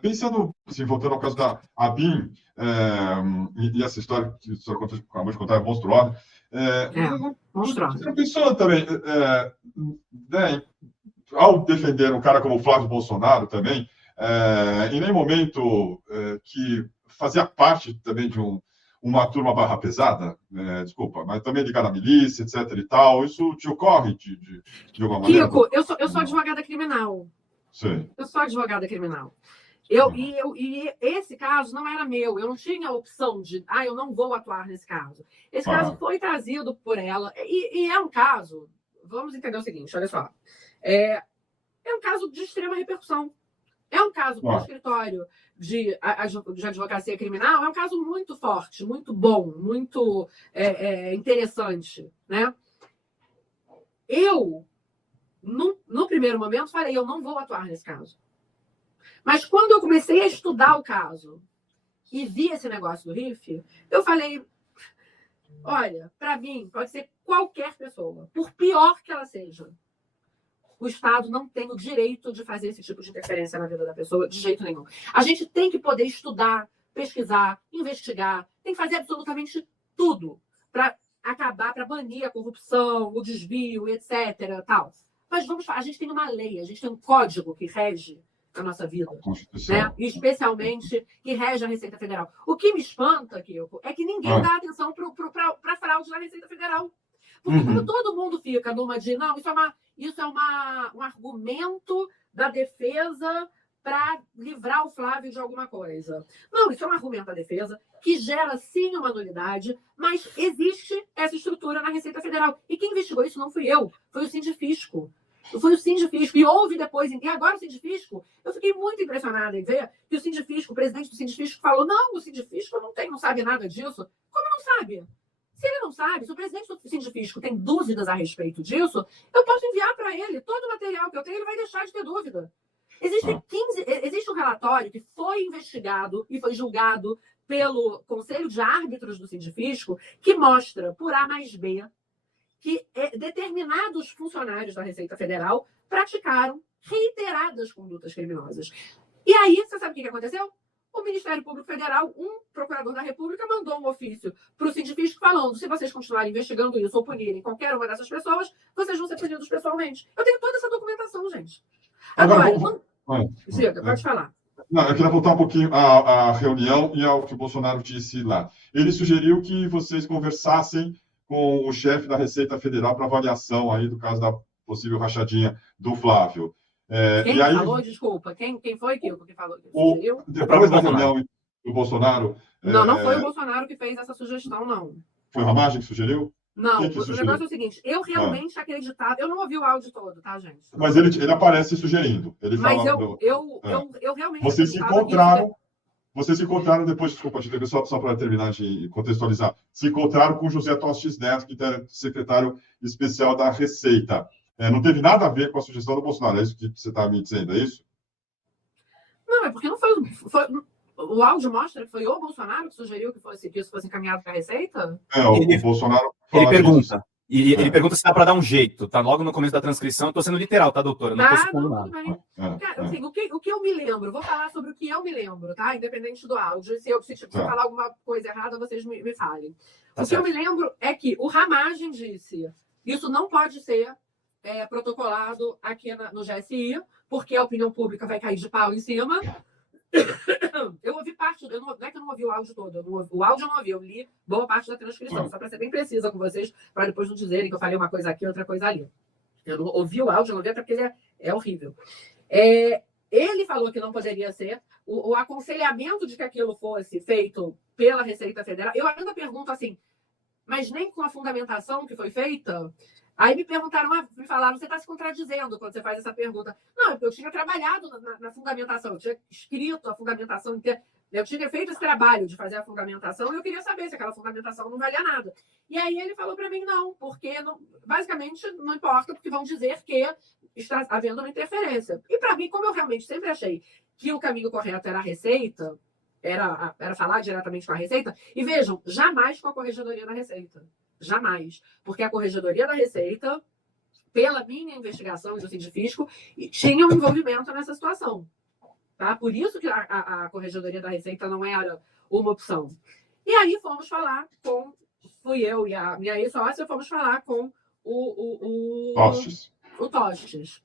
pensando, assim, voltando ao caso da ABIN, e essa história que o senhor acabou de contar é monstruosa, monstruosa. Você pensou também, né, ao defender um cara como o Flávio Bolsonaro também, em nenhum momento que fazia parte também de uma turma barra pesada, desculpa, mas também ligada à milícia, etc. e tal, isso te ocorre de alguma maneira? Kiko, eu sou advogada criminal. Sim. Eu sou advogada criminal. E esse caso não era meu, eu não tinha a opção de, eu não vou atuar nesse caso. Esse caso foi trazido por ela, e é um caso, vamos entender o seguinte, olha só, é um caso de extrema repercussão. É um caso para o escritório de advocacia criminal, é um caso muito forte, muito bom, muito interessante, né? Eu, no primeiro momento, falei, eu não vou atuar nesse caso. Mas quando eu comecei a estudar o caso e vi esse negócio do RIF, eu falei, olha, para mim, pode ser qualquer pessoa, por pior que ela seja. O Estado não tem o direito de fazer esse tipo de interferência na vida da pessoa, de jeito nenhum. A gente tem que poder estudar, pesquisar, investigar, tem que fazer absolutamente tudo para acabar, para banir a corrupção, o desvio, etc. Tal. Mas a gente tem uma lei, a gente tem um código que rege a nossa vida, né? E especialmente que rege a Receita Federal. O que me espanta, Kiko, é que ninguém dá atenção para a fraude da Receita Federal. Porque como todo mundo fica numa de, não, isso é um argumento da defesa para livrar o Flávio de alguma coisa. Não, isso é um argumento da defesa que gera, sim, uma nulidade, mas existe essa estrutura na Receita Federal. E quem investigou isso não fui eu, foi o Sindifisco. Foi o Sindifisco. E houve depois, e agora o Sindifisco, eu fiquei muito impressionada em ver que o Sindifisco, o presidente do Sindifisco falou, não, o Sindifisco não sabe nada disso. Como não sabe? Se ele não sabe, se o presidente do Sindifisco tem dúvidas a respeito disso, eu posso enviar para ele todo o material que eu tenho, ele vai deixar de ter dúvida. Existe um relatório que foi investigado e foi julgado pelo Conselho de Árbitros do Sindifisco que mostra, por A mais B, que determinados funcionários da Receita Federal praticaram reiteradas condutas criminosas. E aí, você sabe o que aconteceu? O Ministério Público Federal, um procurador da República, mandou um ofício para o Sindifisco falando, se vocês continuarem investigando isso ou punirem qualquer uma dessas pessoas, vocês vão ser punidos pessoalmente. Eu tenho toda essa documentação, gente. Agora, Diga, pode falar. Não, eu queria voltar um pouquinho à reunião e ao que o Bolsonaro disse lá. Ele sugeriu que vocês conversassem com o chefe da Receita Federal para avaliação aí do caso da possível rachadinha do Flávio. Quem falou? Desculpa. Quem foi que falou? Depois da reunião do Bolsonaro... Não foi o Bolsonaro que fez essa sugestão, não. Foi o Ramagem que sugeriu? Não, o negócio é o seguinte, eu realmente acreditava... Eu não ouvi o áudio todo, tá, gente? Mas ele aparece sugerindo. Mas eu realmente... Vocês se encontraram depois, desculpa, só para terminar de contextualizar, se encontraram com José Tostes Neto, que era secretário especial da Receita. Não teve nada a ver com a sugestão do Bolsonaro, é isso que você está me dizendo, é isso? Não, é porque não foi o áudio mostra que foi o Bolsonaro que sugeriu que isso fosse encaminhado para a Receita? O Bolsonaro... Ele pergunta. Ele pergunta se dá para dar um jeito, tá logo no começo da transcrição. Estou sendo literal, tá, doutora? Não estou supondo nada. Assim, o que eu me lembro, vou falar sobre o que eu me lembro, tá? Independente do áudio. Se falar alguma coisa errada, vocês me falem. Que eu me lembro é que o Ramagem disse: isso não pode ser protocolado aqui no GSI, porque a opinião pública vai cair de pau em cima. Eu ouvi parte, não é que eu não ouvi o áudio todo, o áudio eu não ouvi, eu li boa parte da transcrição, só para ser bem precisa com vocês, para depois não dizerem que eu falei uma coisa aqui, outra coisa ali. Eu não ouvi o áudio, não ouvi, até porque ele é horrível. Ele falou que não poderia ser, o aconselhamento de que aquilo fosse feito pela Receita Federal, eu ainda pergunto assim, mas nem com a fundamentação que foi feita? Aí me falaram, você está se contradizendo quando você faz essa pergunta. Não, eu tinha trabalhado na fundamentação, eu tinha escrito a fundamentação inteira, eu tinha feito esse trabalho de fazer a fundamentação e eu queria saber se aquela fundamentação não valia nada. E aí ele falou para mim, não, porque basicamente não importa, porque vão dizer que está havendo uma interferência. E para mim, como eu realmente sempre achei que o caminho correto era a Receita, era falar diretamente com a Receita, e vejam, jamais com a Corregedoria da Receita. Jamais. Porque a Corregedoria da Receita, pela minha investigação e do Sindifisco, tinha um envolvimento nessa situação. Tá? Por isso que a Corregedoria da Receita não era uma opção. E aí fomos falar com... Fui eu e a minha ex-sócia, fomos falar com o Tostes.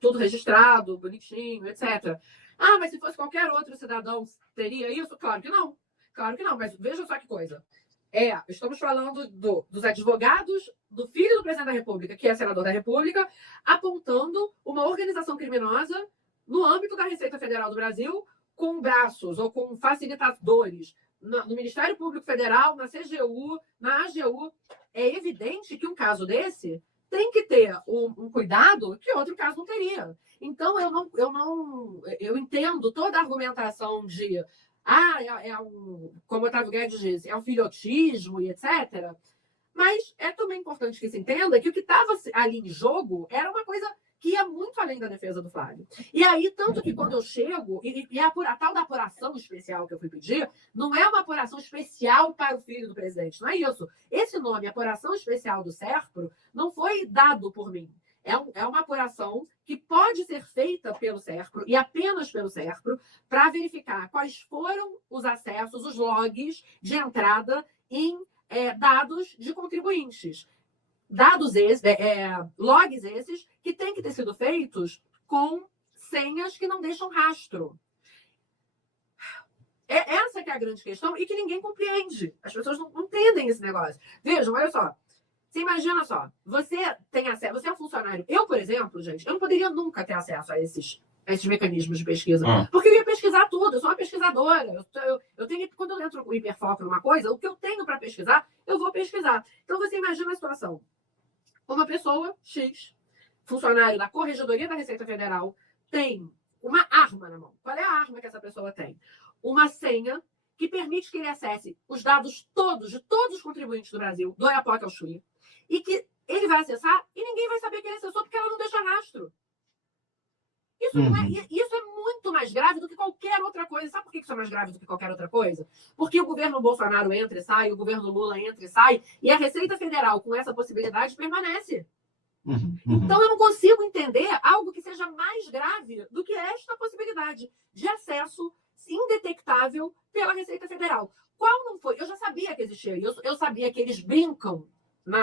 Tudo registrado, bonitinho, etc. Ah, mas se fosse qualquer outro cidadão, teria isso? Claro que não. Claro que não, mas veja só que coisa. Estamos falando dos advogados do filho do presidente da República, que é senador da República, apontando uma organização criminosa no âmbito da Receita Federal do Brasil, com braços ou com facilitadores no Ministério Público Federal, na CGU, na AGU. É evidente que um caso desse tem que ter um cuidado que outro caso não teria. Então, eu entendo toda a argumentação de como o Otávio Guedes disse, é um filhotismo e etc. Mas é também importante que se entenda que o que estava ali em jogo era uma coisa que ia muito além da defesa do Flávio. E aí, tanto que quando eu chego, e a tal da apuração especial que eu fui pedir, não é uma apuração especial para o filho do presidente, não é isso. Esse nome, apuração especial do SERPRO, não foi dado por mim. É uma apuração que pode ser feita pelo SERPRO, e apenas pelo SERPRO, para verificar quais foram os acessos, os logs de entrada em dados de contribuintes. Dados esses, logs esses, que têm que ter sido feitos com senhas que não deixam rastro. Essa que é a grande questão e que ninguém compreende. As pessoas não entendem esse negócio. Vejam, olha só. Você imagina só, você tem acesso, você é um funcionário. Eu, por exemplo, gente, eu não poderia nunca ter acesso a esses mecanismos de pesquisa. Porque eu ia pesquisar tudo, eu sou uma pesquisadora. Eu tenho, quando eu entro com hiperfoco numa coisa, o que eu tenho para pesquisar, eu vou pesquisar. Então, você imagina a situação. Uma pessoa X, funcionário da Corregedoria da Receita Federal, tem uma arma na mão. Qual é a arma que essa pessoa tem? Uma senha que permite que ele acesse os dados todos, de todos os contribuintes do Brasil, do Oiapoque ao Chuí, e que ele vai acessar e ninguém vai saber que ele acessou porque ela não deixa rastro. Isso é muito mais grave do que qualquer outra coisa. Sabe por que isso é mais grave do que qualquer outra coisa? Porque o governo Bolsonaro entra e sai, o governo Lula entra e sai, e a Receita Federal, com essa possibilidade, permanece. Então, eu não consigo entender algo que seja mais grave do que esta possibilidade de acesso indetectável pela Receita Federal. Qual não foi? Eu já sabia que existia isso, eu sabia que eles brincam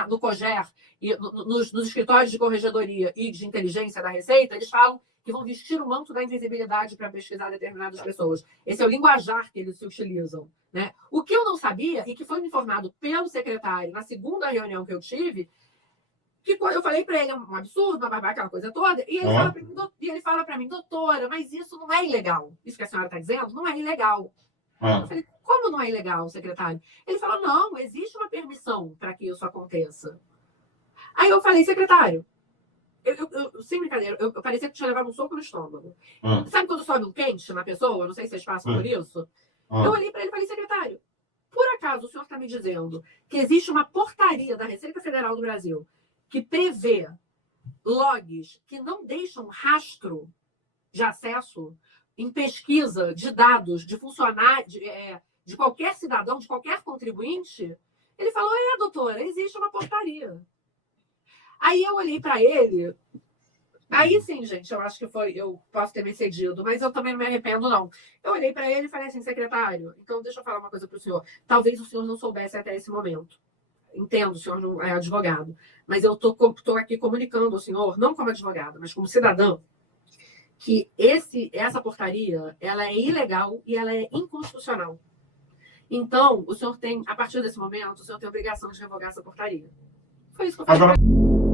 no COGER e nos escritórios de corregedoria e de inteligência da Receita, eles falam que vão vestir o manto da invisibilidade para pesquisar determinadas pessoas. Esse é o linguajar que eles se utilizam, né? O que eu não sabia, e que foi me informado pelo secretário na segunda reunião que eu tive, que quando eu falei para ele, é um absurdo, aquela coisa toda, e ele fala para mim, doutora, mas isso não é ilegal. Isso que a senhora está dizendo não é ilegal. Eu falei, como não é ilegal, secretário? Ele falou, não, existe uma permissão para que isso aconteça. Aí eu falei, secretário, sem brincadeira, eu parecia que tinha levado um soco no estômago. Sabe quando sobe um quente na pessoa? Não sei se vocês passam por isso. Eu olhei para ele e falei, secretário, por acaso o senhor está me dizendo que existe uma portaria da Receita Federal do Brasil que prevê logs que não deixam rastro de acesso em pesquisa de dados de funcionário, de qualquer cidadão, de qualquer contribuinte? Ele falou, doutora, existe uma portaria. Aí eu olhei para ele, aí sim, gente, eu acho que eu posso ter me excedido, mas eu também não me arrependo, não. Eu olhei para ele e falei assim, secretário, então deixa eu falar uma coisa para o senhor. Talvez o senhor não soubesse até esse momento. Entendo, o senhor não é advogado, mas eu estou aqui comunicando ao senhor, não como advogado, mas como cidadão, que essa portaria, ela é ilegal e ela é inconstitucional. Então, o senhor tem, a partir desse momento, o senhor tem a obrigação de revogar essa portaria. Foi isso que eu falei.